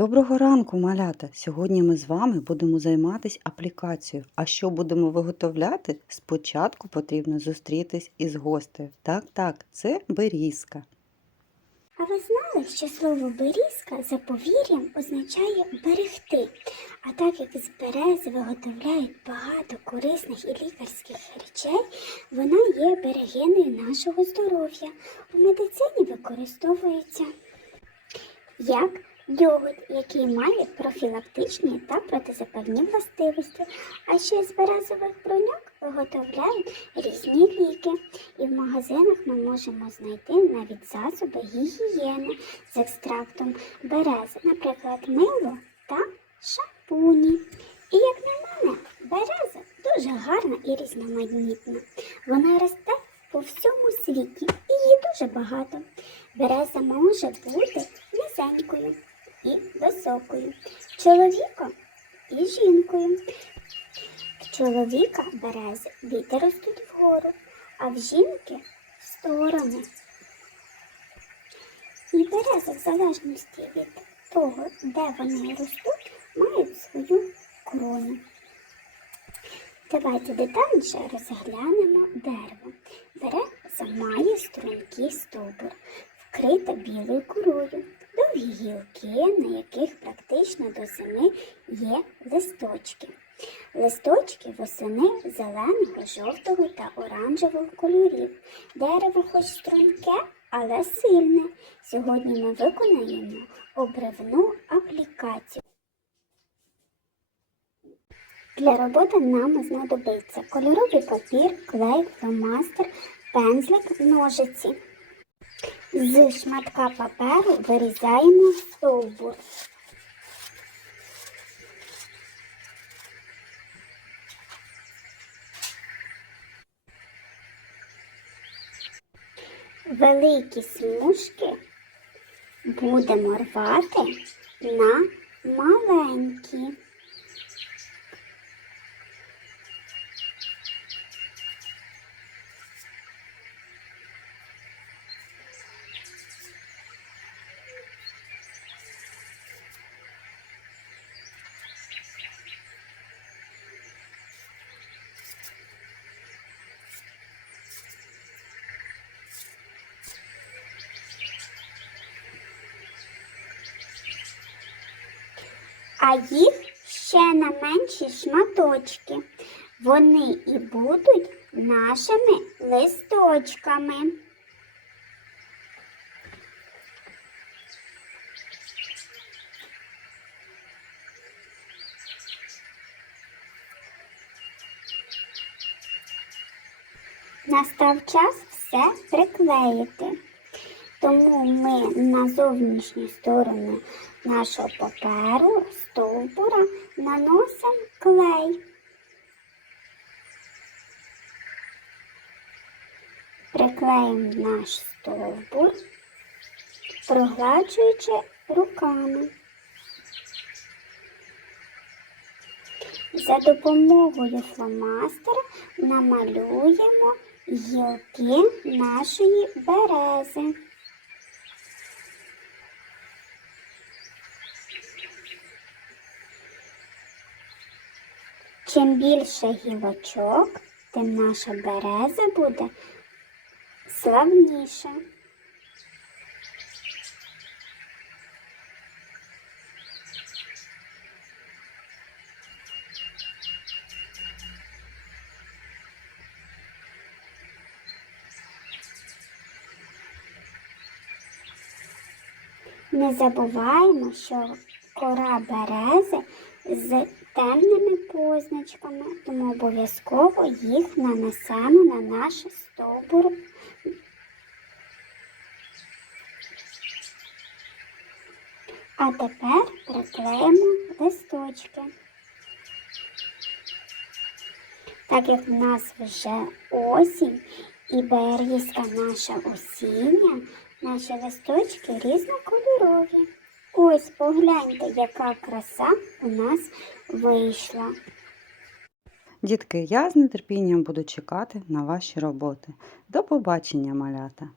Доброго ранку, малята! Сьогодні ми з вами будемо займатися аплікацією. А що будемо виготовляти? Спочатку потрібно зустрітись із гостею. Так, так, це берізка. А ви знали, що слово берізка за повір'ям означає берегти. А так як з берези виготовляють багато корисних і лікарських речей, вона є берегиною нашого здоров'я. У медицині використовується як йогурт, який має профілактичні та протизапальні властивості. А ще з березових бруньок виготовляють різні ліки. І в магазинах ми можемо знайти навіть засоби гігієни з екстрактом берези, наприклад, мило та шампуні. І як на мене, береза дуже гарна і різноманітна. Вона росте по всьому світі і її дуже багато. Береза може бути низенькою і високою, чоловіком і жінкою. В чоловіка берези віти ростуть вгору, а в жінки в сторони. І берези, в залежності від того, де вони ростуть, мають свою крону. Давайте детальніше розглянемо дерево. Береза має стрункий стовбур, вкрита білою корою, довгі гілки, на яких практично до зими є листочки. Листочки восени зеленого, жовтого та оранжевого кольорів. Дерево хоч струнке, але сильне. Сьогодні ми виконаємо обривну аплікацію. Для роботи нам знадобиться кольоровий папір, клей, фломастер, пензлик, ножиці. З шматка паперу вирізаємо стовбур. Великі смужки будемо рвати на маленькі. А їх ще на менші шматочки. Вони і будуть нашими листочками. Настав час все приклеїти. Тому ми на зовнішню сторону нашого паперу, стовбура наносимо клей. Приклеїмо наш стовбур, прогладжуючи руками. За допомогою фломастера намалюємо гілки нашої берези. Чим більше гілочок, тим наша береза буде славніша. Не забуваємо, що кора берези з темними позначками, тому обов'язково їх нанесемо на наш стовбур. А тепер приклеїмо листочки. Так як в нас вже осінь і берізка наша осіння, наші листочки різнокольорові. Ось погляньте, яка краса у нас вийшла. Дітки, я з нетерпінням буду чекати на ваші роботи. До побачення, малята!